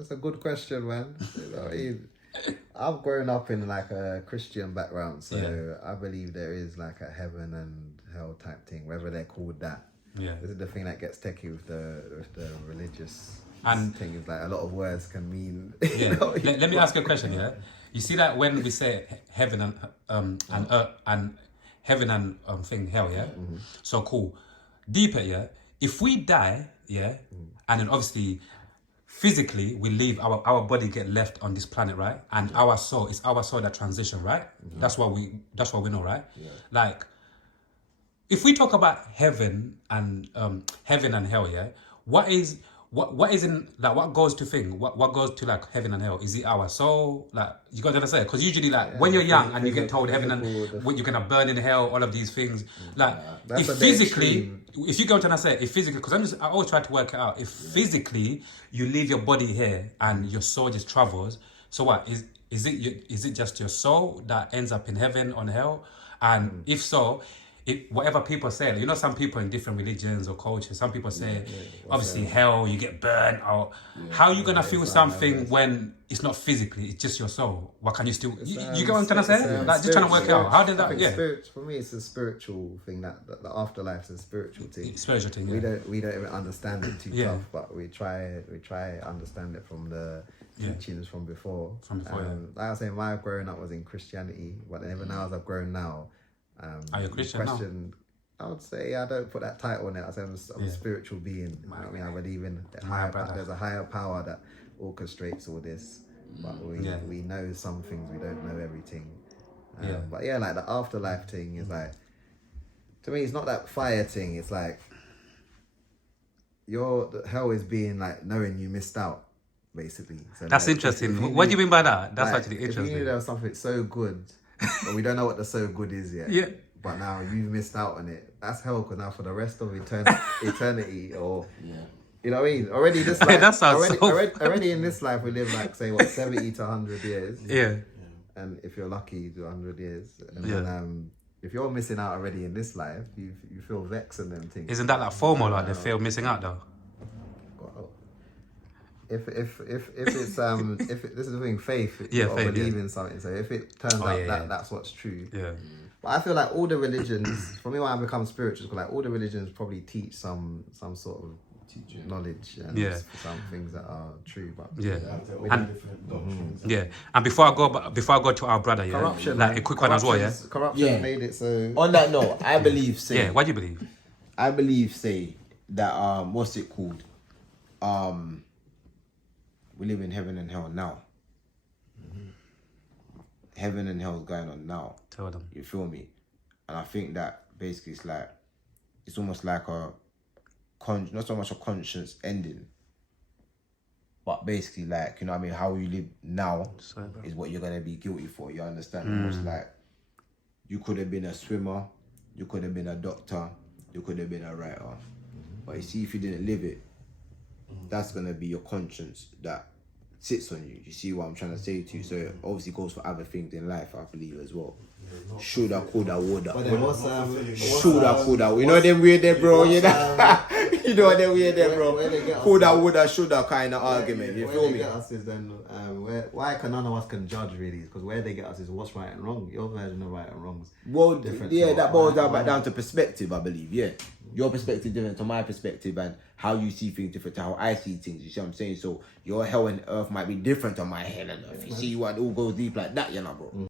That's a good question, man. You know what I mean? I've grown up in like a Christian background, so I believe there is like a heaven and hell type thing, whether they're called that. Yeah. This is the thing that gets techie with the religious And thing. Is like a lot of words can mean. yeah. Let me ask you a question. Yeah. You see that when we say heaven and earth and heaven and thing hell, yeah. Mm-hmm. So cool. Deeper, yeah. If we die, yeah, and then obviously physically we leave our body get left on this planet, right? And our soul, it's our soul that transition, right? Mm-hmm. That's what we know, right? Yeah. Like if we talk about heaven and hell, yeah, what is in like what goes to thing? What goes to like heaven and hell? Is it our soul? Like you got to understand, because usually like when you're young and you get told heaven and what you're gonna burn in hell, all of these things. Like if physically, if you go to understand, if physically, because I always try to work it out. If physically you leave your body here and your soul just travels, so what is it just your soul that ends up in heaven or hell? And if so, whatever people say, you know, some people in different religions or cultures, some people say, obviously hell, you get burned, or how are you gonna feel something when it's not physically, it's just your soul? What can you still? You get what I'm trying to say? Like just trying to work it out. How did that? Yeah. For me, it's a spiritual thing. That the afterlife is a spiritual thing. Spiritual thing. We don't even understand it too tough, but we try understand it from the teachings from before. Like I say, my growing up was in Christianity, but even now as I've grown now. Are you a Christian now? I would say I don't put that title on it. I say I'm a spiritual being. I mean, I believe in there's a higher power that orchestrates all this, but we know some things, we don't know everything. But yeah, like the afterlife thing is like, to me, it's not that fire thing. It's like the hell is being like knowing you missed out, basically. So that's like, interesting. What do you mean by that? That's like, actually interesting. If you knew there was something so good. But we don't know what the so good is yet. Yeah. But now you've missed out on it. That's hell, because now for the rest of eternity, or you know what I mean. Already this life, that sounds already in this life we live like say 70 to 100 years. Yeah. And if you're lucky, you do 100 years. And then if you're missing out already in this life, you feel vexed and them things. Isn't that like FOMO, like they feel missing out though? If it's if this is the thing, faith, you believe in something. So if it turns out that's what's true. Yeah. But I feel like all the religions, for me, when I become spiritual, because like all the religions probably teach some sort of knowledge and some things that are true. But and before I go to our brother, corruption, like a quick one as well, corruption made it so. On that note, I believe what do you believe? I believe that what's it called? We live in heaven and hell now. Mm-hmm. Heaven and hell is going on now. Tell them. You feel me? And I think that basically it's almost like not so much a conscience ending, but basically like, you know what I mean, how you live now is what you're going to be guilty for. You understand? Almost like you could have been a swimmer, you could have been a doctor, you could have been a writer. Mm-hmm. But you see, if you didn't live it, that's going to be your conscience that sits on you. You see what I'm trying to say to you? So it obviously goes for other things in life, I believe, as well. Shoulda, coulda, woulda. Shoulda, coulda. You know them weird there, bro? You know? You know them weird there, bro? Coulda, woulda, shoulda kind of argument. You feel me? Where they get us is then, why can none of us can judge really? Because where they get us is what's right and wrong. Your version of right and wrong is different. Yeah, that boils down to perspective, I believe, yeah. Your perspective different to my perspective, and how you see things different to how I see things. You see what I'm saying? So your hell and earth might be different to my hell and earth. You see what it all goes deep like that, you know, bro.